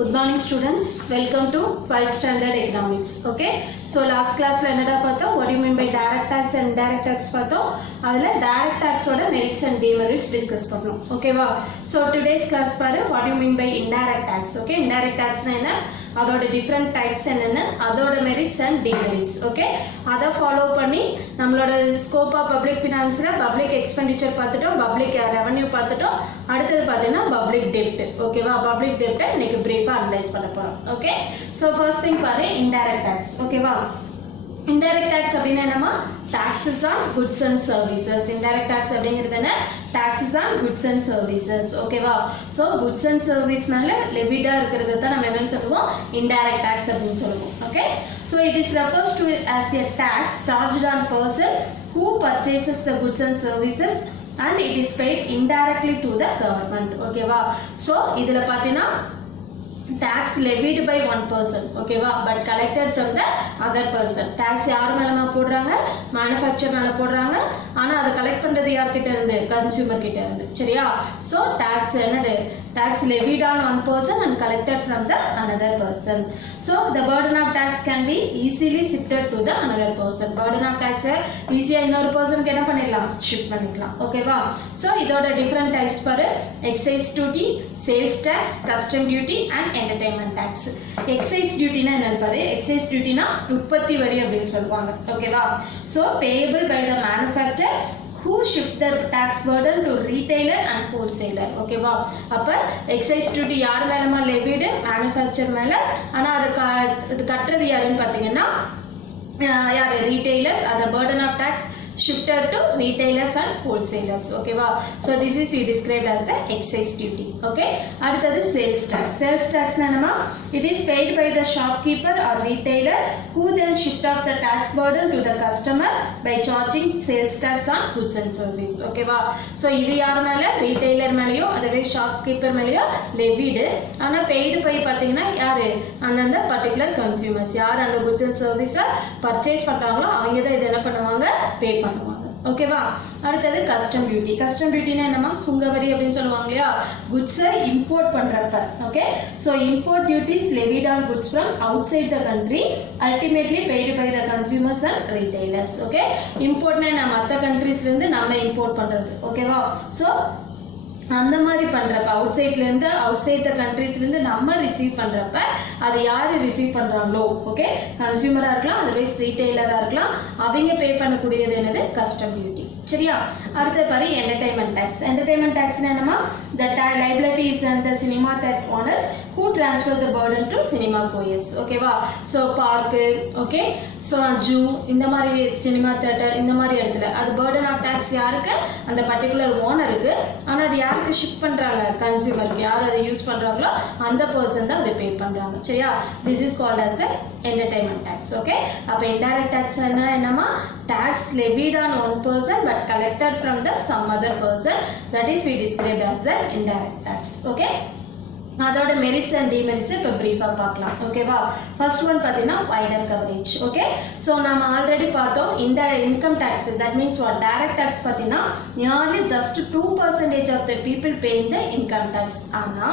Good morning students. Welcome to 12th standard economics. Okay. So last class la enna pathom what do you mean by direct tax and indirect tax pathom. Adula direct tax oda merits and demerits discuss pannom. Okay va. So today's class paru what do you mean by indirect tax. Okay. Indirect tax na enna adoda different types enna adoda merits and demerits. Okay. Adha follow panni nammaloda scope of public finance la public expenditure paathutom public revenue paathutom அடுத்து பாத்தீங்கன்னா public debt. Okay va. Public debt இன்னைக்கு brief analyze பண்ண போறோம். Okay. So first thing பாரு indirect tax. Okay வா. Indirect tax அப்படினா என்னமா? Taxes on goods and services. Indirect tax அப்படிங்கிறது என்ன? Taxes on goods and services. Okay வா. So goods and service மேல levied-ஆ இருக்கிறது தான் நம்ம என்னன்னு சொல்லுவோம்? Indirect tax அப்படினு சொல்லுவோம். Okay. So it is refers to as a tax charged on person who purchases the goods and services and it is paid indirectly to the government. Okay va. So idhula pathina tax levied by one person. Okay va, but collected from the other person. Tax yaar melama podranga? Manufacturer mela podranga. Ana adu collect pandrathu yaar kitta irundhu? Consumer kitta irundhu. Seriya? So tax enadhu? Tax levied on one person and collected from the another person. So the burden of tax can be easily shifted to the another person. Burden of tax easy இன்னொரு person க்கு என்ன பண்ணிடலாம்? Shift பண்ணிக்கலாம். Okay வா? So இதோட different types பாரு. Excise duty, sales tax, custom duty and entertainment tax. Excise duty னா என்னன்னு பாரு. Excise duty னா உற்பத்தி வரி அப்படினு சொல்வாங்க. Okay வா? So payable by the manufacturer who shift the tax burden to retailer and wholesaler. Okay va. அப்ப excise duty யார் மேலமா levied? Manufacturer மேல. ஆனா அது கட்டறது யாருன்னு பாத்தீங்கன்னா யார்? Retailers. The burden of tax shifted to retailers and wholesalers. Okay va. So this is we described as the excise duty. Okay. அடுத்தது sales tax. Sales tax na enna? It is paid by the shopkeeper or retailer who then shift off the tax burden to the customer by charging sales tax on goods and service. Okay va. So இது யார் மேல? retailer மேலயோ அதுவே shopkeeper மேலயோ levied. ஆனா paid by பாத்தீங்கன்னா யாரு? அந்த particular consumers. யார் அந்த goods and service purchase பண்றாங்களோ அவங்க தான் இது என்ன பண்ணுவாங்க? pay பண்ணுவாங்க. ஓகேவா. அடுத்தது கஸ்டம் டியூட்டி. கஸ்டம் டியூட்டினா என்னமா? சுங்கவரி அப்படினு சொல்லுவாங்க இல்லையா? goods இம்போர்ட் பண்றப்ப. Okay. So import duties levied on goods from outside the country ultimately paid by the consumers and retailers. Okay. Importனா நம்ம மத்த கண்ட்ரீஸ்ல இருந்து நம்ம இம்போர்ட் பண்றது. ஓகேவா. So அந்த மாதிரி பண்றப்ப அவுட்சைட்ல இருந்து அவுட்சைட் த கண்ட்ரீஸ்ல இருந்து நம்ம ரிசீவ் பண்றப்ப அது யாரு ரிசீவ் பண்றாங்களோ ஓகே கன்சியூமரா இருக்கலாம் அதர்வைஸ் ரீட்டைலரா இருக்கலாம் அவங்க பே பண்ணக்கூடியது என்னது கஸ்டம் டியூட்டி சரியா அடுத்து பாரு என்டர்டெயின்மெண்ட் டாக்ஸ் என்டர்டெயின்மெண்ட் டாக்ஸ்னா என்னமா the liability is on the cinema that owners who transfer the burden to cinema goers ஓகேவா so park okay so zoo இந்த மாதிரி சினிமா தியேட்டர் இந்த மாதிரி இடத்துல அது burden of tax யாருக்கு அந்த பர்టిక్యులர் ஓனருக்கு ஆனா அது யாருக்கு ஷிஃப்ட் பண்றாங்க கன்சியூமருக்கு யார் அதை யூஸ் பண்றாங்களோ அந்த पर्सन தான் அதை பே பண்றாங்க சரியா this is called as the entertainment tax okay அப்ப indirect tax என்னமா tax levied on one person but collected from the some other person that is we described as the indirect tax okay அதோட merits and demerits இப்ப பிரீஃபா பார்க்கலாம் ஓகேவா first one பாத்தீங்கன்னா wider coverage okay so நாம already பார்த்தோம் இந்த income tax that means what direct tax பாத்தீங்கன்னா nearly just 2% of the people paying the income tax ஆனா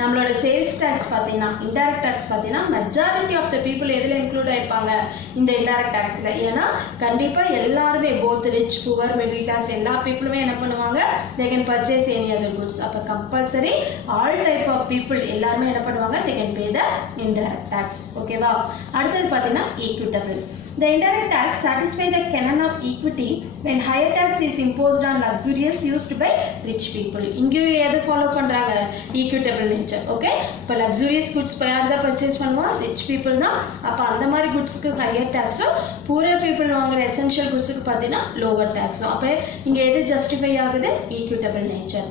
நம்மளோட சேல்ஸ் டாக்ஸ் பாத்தீங்கன்னா இன்டைரக்ட் டாக்ஸ் பாத்தீங்கன்னா மெஜாரிட்டி ஆஃப் தி பீப்பிள் எதுல இன்க்ளூட் ஆயிருப்பாங்க இந்த இன்டைரக்ட் டாக்ஸ்ல ஏன்னா கண்டிப்பா எல்லாரும் both rich poor middle class எல்லா பீப்பிளுமே என்ன பண்ணுவாங்க they can purchase any other goods அப்ப compulsory all type of people எல்லாரும் என்ன பண்ணுவாங்க they can pay the indirect tax ஓகேவா அடுத்து பாத்தீங்கன்னா equitable the indirect tax satisfy the canon of equity when higher tax is imposed on luxurious used by rich people இங்க எது follow பண்றாங்க equitable nature okay இப்ப luxurious goods யார் தான் purchase பண்ணுவாங்க rich people தான் அப்ப அந்த மாதிரி goodsக்கு higher tax poorer people வாங்குற essential goodsக்கு பாத்தீங்கன்னா lower tax அப்ப இங்க எது justify ஆகுது equitable nature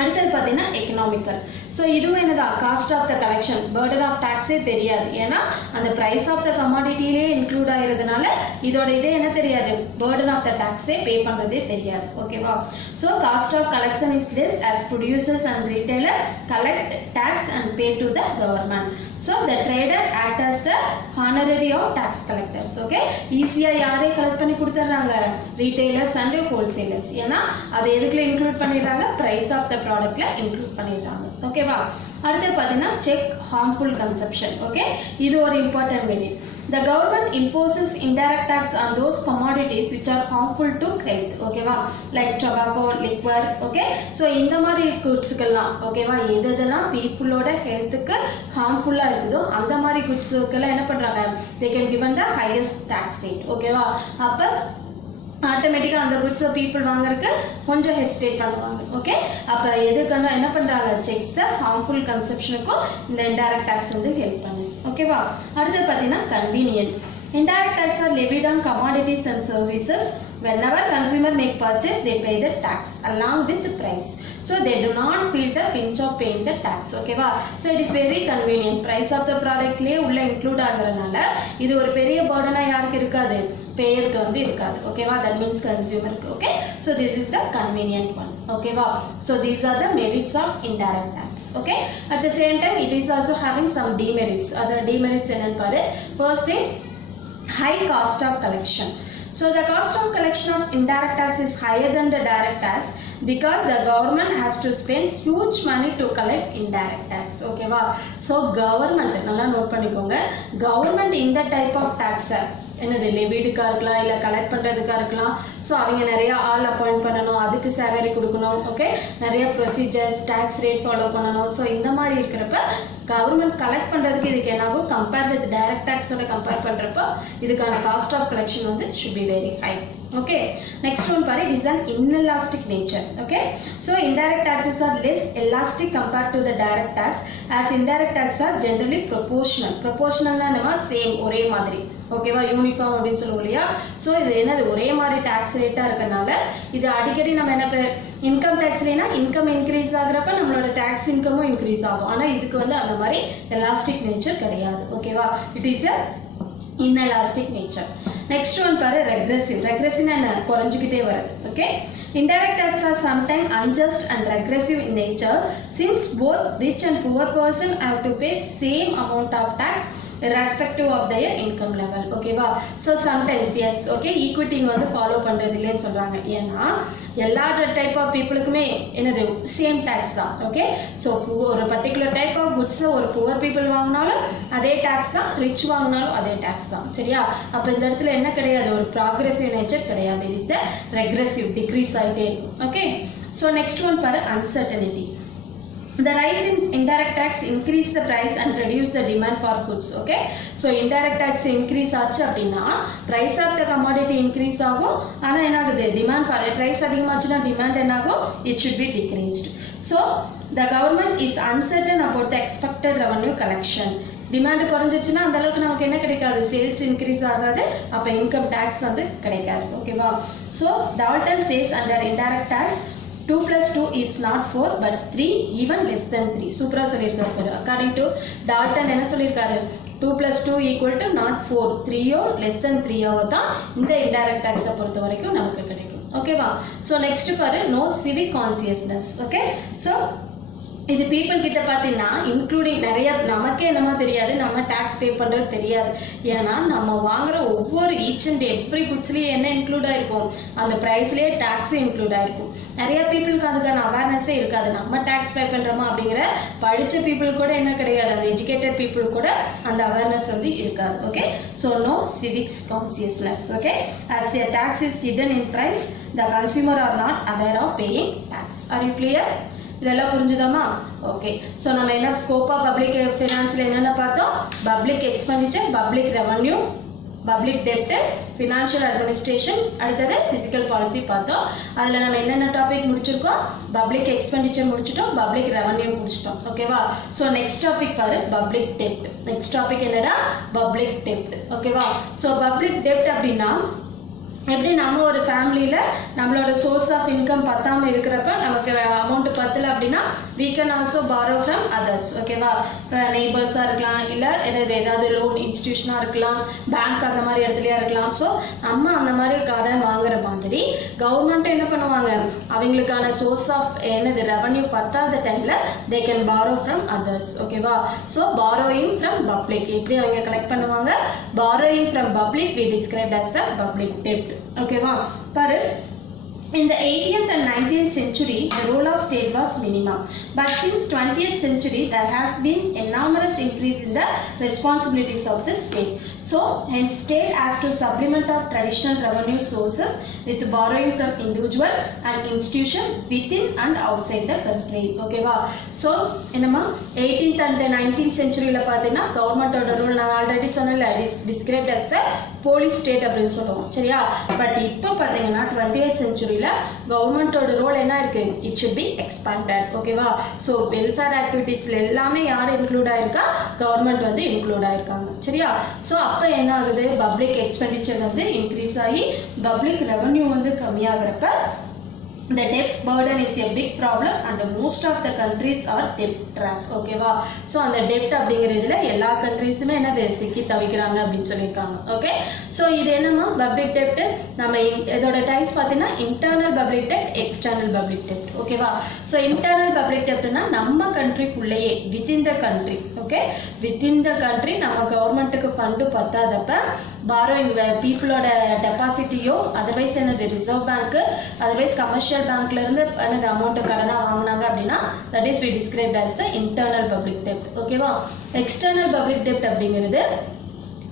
அடுத்து பாத்தீங்கன்னா எகனாமிக்கல் சோ இதுவும் என்னதா cost of the collection burden of டாக்ஸே தெரியாது ஏன்னா அந்த பிரைஸ் ஆஃப் த கமாடிட்டிலே இன்க்ளூட் ஆகிறதுனால இதோட இதே என்ன தெரியாது பர்டன் ஆஃப் த டாக்ஸே பே பண்றதே தெரியாது ஓகேவா so cost of collection is less as producers and retailer collect tax and pay to the government so the trader act as the honorary of tax collectors okay ஈஸியா யாரே collect பண்ணி கொடுத்துறாங்க retailers and wholesalers ஏன்னா அது எதுக்குள்ள include பண்ணிடுறாங்க price of the ப்ராடக்ட்ல include பண்ணிடுறாங்க. ஓகேவா? அடுத்து பார்த்தீங்கன்னா செக் harmful consumption. ஓகே, இது ஒரு important variant. The government imposes indirect tax on those commodities which are harmful to health. ஓகேவா? Like tobacco, liquor. Okay, so இந்த மாதிரி குட்ஸுக்கெல்லாம் ஓகேவா எதெல்லாம் பீப்புளோட ஹெல்த்துக்கு ஹார்ம்ஃபுல்லாக இருக்குதோ அந்த மாதிரி குட்ஸுக்கெல்லாம் என்ன பண்ணுறாங்க, they can given the highest tax rate. ஓகேவா? அப்போ ஆட்டோமேட்டிக்காக அந்த குட்ஸை பீப்புள் வாங்குறதுக்கு கொஞ்சம் ஹெசிடேட் பண்ணுவாங்க. ஓகே, அப்போ எதுக்கான என்ன பண்ணுறாங்க, செக்ஸ் த ஹார்ம்ஃபுல் கன்சப்ஷனுக்கும் இந்த இன்டைரக்ட் டேக்ஸ் வந்து ஹெல்ப் பண்ணுது. ஓகேவா? அடுத்து பார்த்தீங்கன்னா convenient. Indirect tax are levied on commodities and services. Whenever consumer make purchase, they pay the tax along with the price. So they do not feel the pinch of paying the tax. Okay va? So it is very convenient. Price of the product லயே உள்ள include ஆகறனால இது ஒரு பெரிய burden யாருக்கு இருக்காது, பேயருக்கு வந்து இருக்காது. Okay va? That means consumer. Okay, so this is the convenient one. Okay va? So these are the merits of indirect tax. Okay, at the same time it is also having some demerits. Other demerits என்னன்னு பாரு. First thing, high cost of collection. So the cost of collection of indirect tax is higher than the direct tax because the government has to spend huge money to collect indirect tax. Okay va? So government நல்லா note பண்ணிக்கோங்க, government இந்த type of tax என்னது லெவிடுக்காக இருக்கலாம் இல்லை collect பண்ணுறதுக்காக இருக்கலாம். So அவங்க நிறைய ஆள் அப்பாயிண்ட் பண்ணணும், அதுக்கு சேலரி கொடுக்கணும். ஓகே, நிறைய ப்ரொசீஜர்ஸ், டேக்ஸ் ரேட் ஃபாலோ பண்ணணும். ஸோ இந்த மாதிரி இருக்கிறப்ப கவர்மெண்ட் கலெக்ட் பண்ணுறதுக்கு இதுக்கு என்னாகும், கம்பேர் வித் டைரக்ட் டேக்ஸோட கம்பேர் பண்ணுறப்போ இதுக்கான காஸ்ட் ஆஃப் கலெக்ஷன் வந்து should be very high. Okay, next one பாரு, it is an inelastic nature. Okay, so indirect taxes are less elastic compared to the direct tax as indirect taxes are generally proportional. Proportional னா நம்ம same ஒரே மாதிரி. ஓகேவா, uniform அப்படின்னு சொல்லுவோம் இல்லையா. So இது என்னது ஒரே மாதிரி டேக்ஸ் ரேட்டாக இருக்கனால இது அடிக்கடி நம்ம என்ன இன்கம் டேக்ஸ்லேனா இன்கம் இன்க்ரீஸ் ஆகுறப்ப நம்மளோட டேக்ஸ் இன்கமும் இன்க்ரீஸ் ஆகும். ஆனால் இதுக்கு வந்து அந்த மாதிரி எலாஸ்டிக் நேச்சர் கிடையாது. ஓகேவா, it is a inelastic nature. Next one பாரு, regressive. Regressive என்ன, குறைஞ்சிக்கிட்டே வருது. Okay, indirect tax are sometimes unjust and regressive in nature since both rich and poor person have to pay same amount of tax irrespective of their income level. Okay வா? So sometimes yes, okay, equity வந்து follow பண்றது இல்லைன்னு சொல்றாங்க. ஏன்னா எல்லா type of பீப்புளுக்குமே என்னது same tax தான். Okay, so ஒரு பர்டிகுலர் டைப் ஆஃப் குட்ஸை ஒரு புவர் பீப்புள் வாங்கினாலும் அதே டேக்ஸ் தான், ரிச் வாங்கினாலும் அதே டேக்ஸ் தான். சரியா? அப்போ இந்த இடத்துல என்ன கிடையாது, ஒரு ப்ராக்ரெசிவ் நேச்சர் கிடையாது. It is the regressive, decrease ஆகிட்டே இருக்கும். ஓகே, ஸோ நெக்ஸ்ட் ஒன் பாரு, uncertainty. The rise in indirect tax increase the price and reduce the demand for goods. Okay, so indirect tax increase ஆச்சு அப்படின்னா price of the commodity increase ஆகும். ஆனா என்ன ஆகுது, demand for price அதிகமாச்சுன்னா demand என்ன ஆகும், it should be decreased. So the government is uncertain about the expected revenue collection. Demand குறைஞ்சிச்சுன்னா அந்த அளவுக்கு நமக்கு என்ன கிடைக்காது, சேல்ஸ் இன்க்ரீஸ் ஆகாது, அப்போ இன்கம் டேக்ஸ் வந்து கிடைக்காது. ஓகேவா? So Dalton says under indirect tax 2 plus 2 is not 4 but 3, even less than 3. சூப்பரா சொல்லியிருக்காரு. அக்கார்டிங் டு டால்டன் என்ன சொல்லியிருக்காரு, 2 plus 2 equal to not 4, 3யோ less than 3யோ தான் இந்த இன்டைரக்ட் டேக்ஸை பொறுத்த வரைக்கும் நமக்கு கிடைக்கும். ஓகேவா? ஸோ நெக்ஸ்ட் பாரு, no civic consciousness. Okay, so இது பீப்புள் கிட்ட பார்த்தீங்கன்னா இன்க்ளூடிங் நிறைய நமக்கே என்னமோ தெரியாது, நம்ம டேக்ஸ் பே பண்ணுறது தெரியாது. ஏன்னா நம்ம வாங்குற ஒவ்வொரு ஈச் அண்ட் எவ்ரி குட்ஸ்லேயே என்ன இன்க்ளூட் ஆகிருக்கும், அந்த ப்ரைஸ்லேயே டேக்ஸும் இன்க்ளூட் ஆகிருக்கும். நிறைய பீப்புளுக்கு அதுக்கான அவேர்னஸே இருக்காது. நம்ம டேக்ஸ் பே பண்ணுறோமா அப்படிங்கிற படித்த பீப்புள் கூட என்ன கிடையாது, அந்த எஜுகேட்டட் பீப்புள் கூட அந்த அவேர்னஸ் வந்து இருக்காது. Okay, so no civics consciousness. Okay, as a tax is hidden in price, the consumer are not aware of paying tax. Are you clear? இதெல்லாம் புரிஞ்சுதாமா? ஓகே, ஸோ நம்ம என்ன ஸ்கோப் ஆஃப் பப்ளிக் ஃபினான்ஸில் என்னென்ன பார்த்தோம், public expenditure, public revenue, public டெப்ட், financial administration, அடுத்தது fiscal policy பார்த்தோம். அதில் நம்ம என்னென்ன டாபிக் முடிச்சிருக்கோம், பப்ளிக் எக்ஸ்பெண்டிச்சர் முடிச்சிட்டோம், பப்ளிக் ரெவன்யூ முடிச்சிட்டோம். ஓகேவா? ஸோ நெக்ஸ்ட் டாபிக் பாரு, பப்ளிக் டெப்ட். நெக்ஸ்ட் டாபிக் என்னடா, பப்ளிக் டெப்ட். ஓகேவா? ஸோ பப்ளிக் டெப்ட் அப்படின்னா எப்படி நம்ம ஒரு ஃபேமிலியில் நம்மளோட சோர்ஸ் ஆஃப் இன்கம் பத்தாமல் இருக்கிறப்ப நமக்கு அமௌண்ட் பத்தலை அப்படின்னா we can also borrow from others. ஓகேவா? நெய்பர்ஸாக இருக்கலாம், இல்லை ஏதாவது லோன் இன்ஸ்டிடியூஷனாக இருக்கலாம், பேங்க் அந்த மாதிரி இடத்துலையா இருக்கலாம். ஸோ நம்ம அந்த மாதிரி கடன் வாங்குற மாதிரி கவர்மெண்ட்டும் என்ன பண்ணுவாங்க, அவங்களுக்கான சோர்ஸ் ஆஃப் ரெவன்யூ பத்தாத டைமில் they can borrow from others. ஓகேவா? ஸோ borrowing from public எப்படி அவங்க கலெக்ட் பண்ணுவாங்க, borrowing from public we described as the public debt. ஓகேவா? பாரு, In the 18th and 19th century, the role of state was minimum. But since 20th century, there has been enormous increase in the responsibilities of the state. So, hence state has to supplement of traditional revenue sources with borrowing from individual and institution within and outside the country. Okay va? So, enama 18th and 19th century la pathina government oda rule na already சொன்னல described as the police state அப்படினு சொல்லுவோம். சரியா? But இப்போ பாத்தீங்கன்னா 20th century ல government oda role என்ன இருக்கு? It should be expanded. Okay va? So, welfare activities ல எல்லாமே யார் include ஆயிருக்கா? Government வந்து include ஆயிருக்காங்க. சரியா? So, அப்ப என்ன ஆகுது? Public expenditure வந்து increase ஆகி public revenue வந்து கம்மியாகிறப்ப the debt burden is a big problem and most of the countries are debt trapped. Okay va? So அந்த debt அப்படிங்கிறதுல எல்லா countries-உமே என்னது சிக்கி தவிக்கிறாங்க அப்படினு சொல்லிருக்காங்க. Okay? So இது என்னமா public debt நம்ம இதோட டைப்ஸ் பார்த்தீங்கன்னா internal public debt, external public debt. Okay va? So internal public debtனா நம்ம கண்ட்ரிக்குள்ளேயே within the country. Okay? Within the country நம்ம கவர்மெண்ட்டுக்கு ஃபண்ட் பத்தாதப்ப borrowing peopleோட டெபாசிட்டியோ otherwise என்னது ரிசர்வ் பேங்க் otherwise கமர்ஷியல் பேங்க்ல இருந்து என்னது அமௌண்ட் கடனா வாங்குனாங்க அப்படினா that is we described as the internal public debt. ஓகேவா? external public debt அப்படிங்கிறது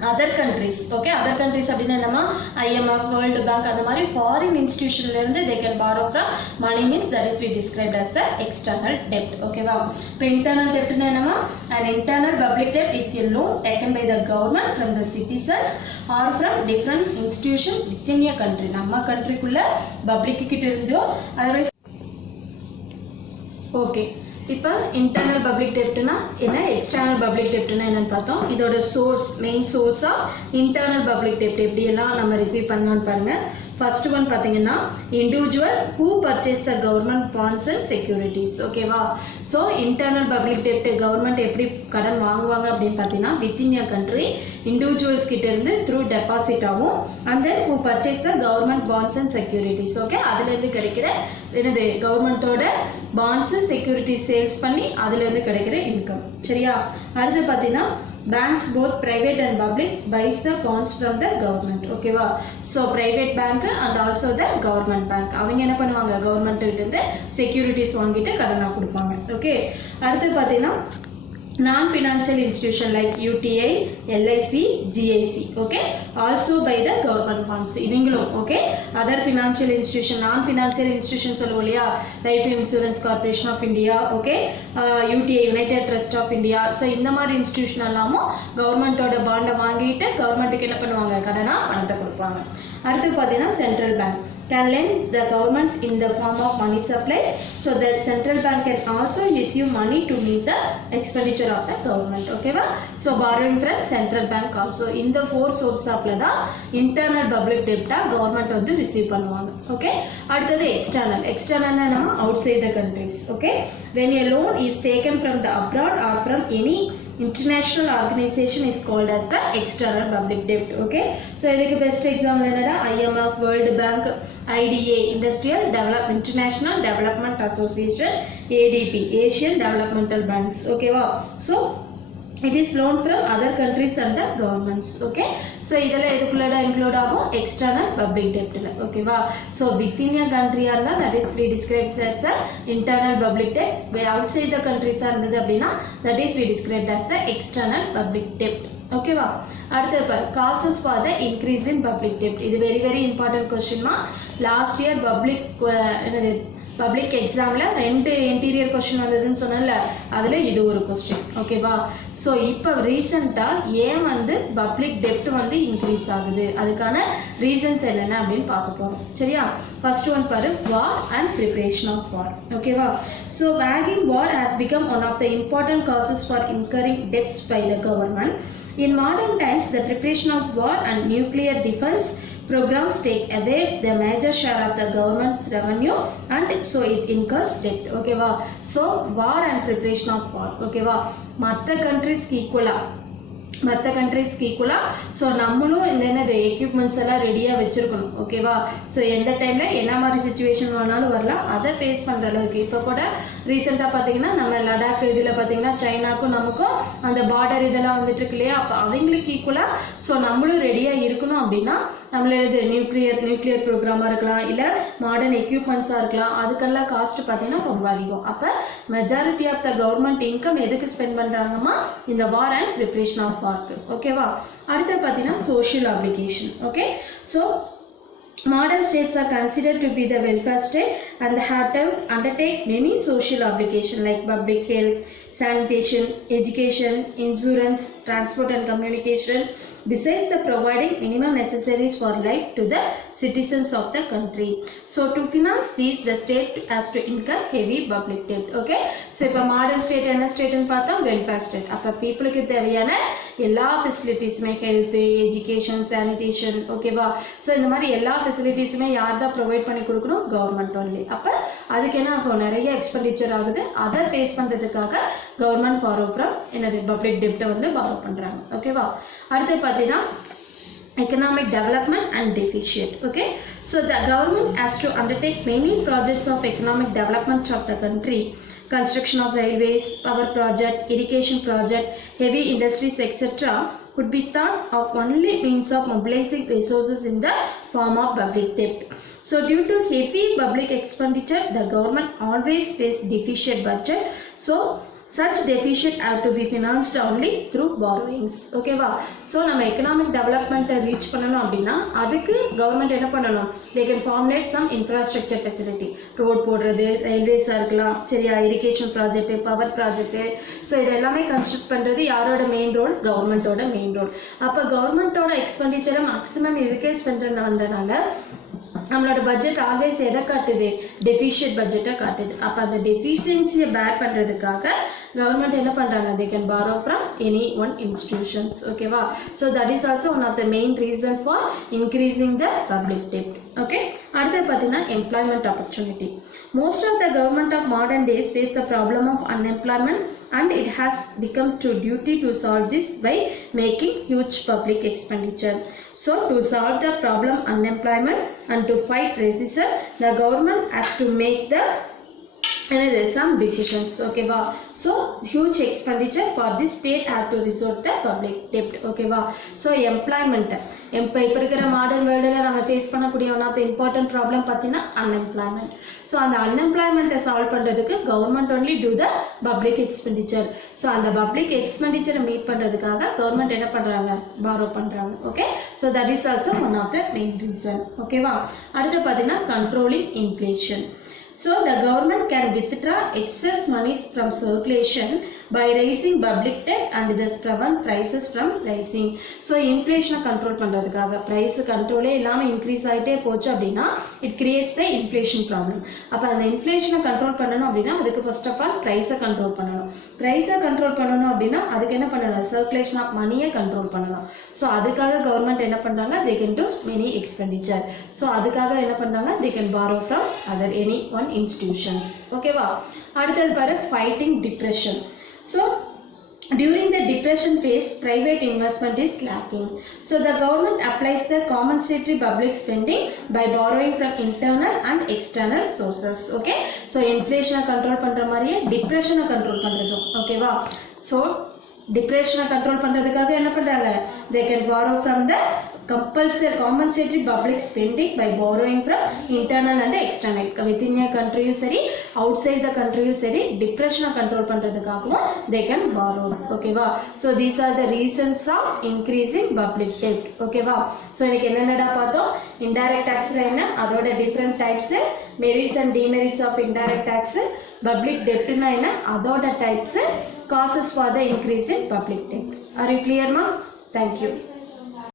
other countries. Okay, other countries அப்படினா என்னமா IMF, World Bank அந்த மாதிரி foreign institutionல இருந்து they can borrow from money means that is we described as the external debt. ஓகேவா? இப்போ internal debt என்னமா an internal public debt is a loan taken by the government from the citizens or from different institution within a country. நம்ம கண்ட்ரிக்குள்ள public கிட்ட இருந்தோ otherwise okay. இப்போ internal public debtனா என்ன, external public debtனா என்னன்னு பார்த்தோம். இதோட source main source of internal public debt எப்படி எல்லாம் நம்ம ரிசீவ் பண்ணலாம்னு பாருங்க. ஃபர்ஸ்ட் ஒன் பாத்தீங்கன்னா individual who purchase the government bonds and securities. ஓகேவா? So internal public debt government எப்படி கடன் வாங்குவாங்க அப்படின்னு பார்த்தீங்கன்னா within a country individuals கிட்ட இருந்து through deposit ஆகும் and then who purchase the government bonds and securities. Okay, அதுல இருந்து கிடைக்கிற என்னது கவர்மெண்டோட பாண்ட்ஸ் செக்யூரிட்டிஸ் சேல்ஸ் பண்ணி அதுல இருந்து கிடைக்கிற இன்கம். சரியா? அடுத்து பாத்தீங்கன்னா banks both private and public buys the bonds from the government. ஓகேவா? so private bank and also the government bank அவங்க என்ன பண்ணுவாங்க, கவர்மெண்ட் கிட்ட இருந்து செக்யூரிட்டிஸ் வாங்கிட்டு கடனா கொடுப்பாங்க. ஓகே, அடுத்து பாத்தீங்கன்னா non-financial institution like UTI, LIC, GIC. Okay, also by the government bonds. இவங்களும் okay, other financial institution, non-financial institution சொல்லுவோம் இல்லையா, Life Insurance Corporation of India, okay, UTI, United Trust of India. so இந்த மாதிரி institution எல்லாமும் கவர்மெண்டோட பாண்டை வாங்கிட்டு கவர்மெண்ட்டுக்கு என்ன பண்ணுவாங்க, கடனா பணத்தை கொடுப்பாங்க. அடுத்து பார்த்தீங்கன்னா central bank can lend the government in the form of money supply. so the central bank can also issue money to meet the expenditure of the government. okay va? so borrowing from central bank also. in the four sources of la internal public debt government வந்து receive பண்ணுவாங்க. okay, அடுத்தது external na நம்ம outside the countries. okay, when a loan is taken from the abroad or from any international organization is called as the external public debt. okay, so இதுக்கு best example என்னடா IMF, World Bank, IDA, International Development Association, ADB, Asian Developmental Banks. okay va? so it is loan from other countries and the governments. okay, so இதெல்லாம் எதுக்குள்ளடா include ஆகும், external public debt ல. okay va? so within a country ஆ இருந்தா that is we described as the internal public debt. outside the countries ஆ இருந்தது அப்படின்னா that is we described as the external public debt. okay va? அடுத்து பாரு, causes for the increase in public debt. இது very important question மா. last year public எக்ஸாம்ல 2 interior question வந்ததுன்னு சொன்னேன்ல, அதுல இது ஒரு கொஸ்டின். ஓகேவா? ஸோ இப்போ ரீசெண்டா ஏன் வந்து பப்ளிக் டெப்ட் வந்து இன்க்ரீஸ் ஆகுது, அதுக்கான ரீசன்ஸ் என்னென்ன அப்படின்னு பார்க்க போறோம். சரியா? ஃபர்ஸ்ட் ஒன் பாரு, war and preparation of war. ஓகேவா? ஸோ வேகிங் war has become one of the important causes for incurring debts by the government. In modern times, the preparation of war and nuclear defense programs take away the major share of the government's revenue and so it incurs debt. okay va? so war and preparation of war. okay va? மற்ற countries-க்கு ஈக்குவலா so நம்மளும் இந்த என்னது equipments எல்லாம் ரெடியாக வச்சிருக்கணும். ஓகேவா? So எந்த டைம்ல என்ன மாதிரி சுச்சுவேஷன் வேணாலும் வரலாம், அதை ஃபேஸ் பண்ற அளவுக்கு இப்போ கூட ரீசெண்டாக பார்த்தீங்கன்னா நம்ம லடாக் இதில் பார்த்தீங்கன்னா சைனாக்கும் நமக்கும் அந்த பார்டர் இதெல்லாம் வந்துட்டு இருக்கு இல்லையா, அப்போ அவங்களுக்கு ஈக்குவலாக ஸோ நம்மளும் ரெடியாக இருக்கணும் அப்படின்னா நம்மளது நியூக்ளியர் ப்ரோக்ராமாக இருக்கலாம், இல்லை மாடர்ன் எக்யூப்மெண்ட்ஸாக இருக்கலாம், அதுக்கெல்லாம் காஸ்ட் பார்த்தீங்கன்னா ரொம்ப அதிகம். அப்போ majority of the government income எதுக்கு ஸ்பெண்ட் பண்ணுறாங்கம்மா, இந்த வார் அண்ட் ப்ரிப்ரேஷன் ஆஃப் வார்க்கு. ஓகேவா. அடுத்து பார்த்தீங்கன்னா social application. Okay, so modern states are considered to be the welfare state and have to undertake many social obligations like public health, sanitation, education, insurance, transport and communication, besides providing minimum necessaries for life to the citizens of the country. So to finance these, the state has to incur heavy public debt. Okay, so இப்போ modern state என்ன ஸ்டேட்னு பார்த்தா welfare state. அப்போ பீப்புளுக்கு தேவையான எல்லா ஃபெசிலிட்டிஸுமே health, education, sanitation, ஓகேவா. So இந்த மாதிரி எல்லா ஃபெசிலிட்டிஸுமே யார் தான் ப்ரொவைட் பண்ணி கொடுக்கணும், கவர்மெண்ட் ஒன்லி. அப்போ அதுக்கு என்ன ஆகும், நிறைய எக்ஸ்பெண்டிச்சர் ஆகுது. அதை ஃபேஸ் பண்ணுறதுக்காக கவர்மெண்ட் பாரோ ஃப்ரம் என்னது பப்ளிக் டெப்ட்டை வந்து பாரோ பண்ணுறாங்க. ஓகேவா. அடுத்து பார்த்தீங்கன்னா economic development and deficit. Okay, so the government has to undertake many projects of economic development of the country. Construction of railways, power project, irrigation project, heavy industries, etc. could be thought of only means of mobilizing resources in the form of public debt. So due to heavy public expenditure, the government always face deficit budget. So such deficit have to be financed only through borrowings. Okay va. So நம்ம economic development reach பண்ணனும் அப்படினா அதுக்கு government என்ன பண்ணனும், they can formulate some infrastructure facility. Road போடுறது, railways இருக்கலாம், சரியா, irrigation project, power project. So இது எல்லாமே கன்ஸ்ட்ரக்ட் பண்றது யாரோட மெயின் ரோல், கவர்மெண்டோட மெயின் ரோல். அப்போ கவர்மெண்டோட எக்ஸ்பெண்டிச்சரை மேக்ஸிமம் இதுக்கே ஸ்பெண்ட் பண்ணறதுனால நம்மளோட பட்ஜெட் ஆல்வேஸ் எதை காட்டுது, டெஃபிஷியட் பட்ஜெட்டை காட்டுது. அப்போ அந்த டெஃபிஷியன்சியை பேர் பண்ணுறதுக்காக கவர்மெண்ட் என்ன பண்ணுறாங்க, they can borrow from any one institutions. ஓகேவா. So that is also one of the main reason for increasing the public டெப்ட். ஓகே. அடுத்து பார்த்தீங்கன்னா employment opportunity. Most of the government of modern days face the problem of unemployment and it has become to duty to solve this by making huge public expenditure. So to solve the problem unemployment and to fight racism, the government has to make the some decisions. Okay va. So huge expenditure for this state have to resort the public debt. Okay va. So employment இப்போ இருக்கிற modern வேர்ல்டில் நம்ம face பண்ணக்கூடிய one of the important problem பார்த்தீங்கன்னா unemployment. So அந்த அன்எம்ப்ளாய்மெண்ட்டை solve பண்ணுறதுக்கு government only do the public expenditure. So அந்த பப்ளிக் எக்ஸ்பெண்டிச்சரை மீட் பண்ணுறதுக்காக கவர்மெண்ட் என்ன பண்ணுறாங்க, பாரோ பண்ணுறாங்க. Okay. So that is also one of the main reason. ஓகேவா. அடுத்து பார்த்தீங்கன்னா controlling inflation. So the government can withdraw excess money from circulation by raising public debt and thus prevent prices from rising. So inflation control பண்றதுக்காக price control இல்லாம increase ஆயிட்டே போச்சு அப்படின்னா it creates the inflation problem. அப்ப அந்த inflation control பண்ணனும் அப்படின்னா அதுக்கு first of all price control பண்ணனும். price control பண்ணனும் அப்படின்னா அதுக்கு என்ன பண்ணனும், circulation of money control பண்ணனும். So அதுக்காக government என்ன பண்றாங்க, they can do many expenditure. So அதுக்காக என்ன பண்றாங்க, they can borrow from other any one institutions. Okay va. அடுத்தது பாரு, fighting depression. So during the depression phase, private investment is lacking. So the government applies the compensatory public spending by borrowing from internal and external sources. Okay. So inflation control பண்ற மாதிரியே depression control பண்றது. Okay va. So depression control பண்றதுக்காக என்ன பண்றாங்க, they can borrow from the compensatory public spending by borrowing from internal and external. Within a country சரி, outside the country சரி, depression control பண்றதுக்காகவும் they can borrow. Okay va. So these are the reasons of increasing public debt. Okay va. So இன்னைக்கு என்னென்னடா பார்த்தோம், indirect tax என்ன, அதோட different types, merits and demerits of indirect tax, public debt என்ன, அதோட types, causes for the increase in public debt. Are you clear ma? Thank you.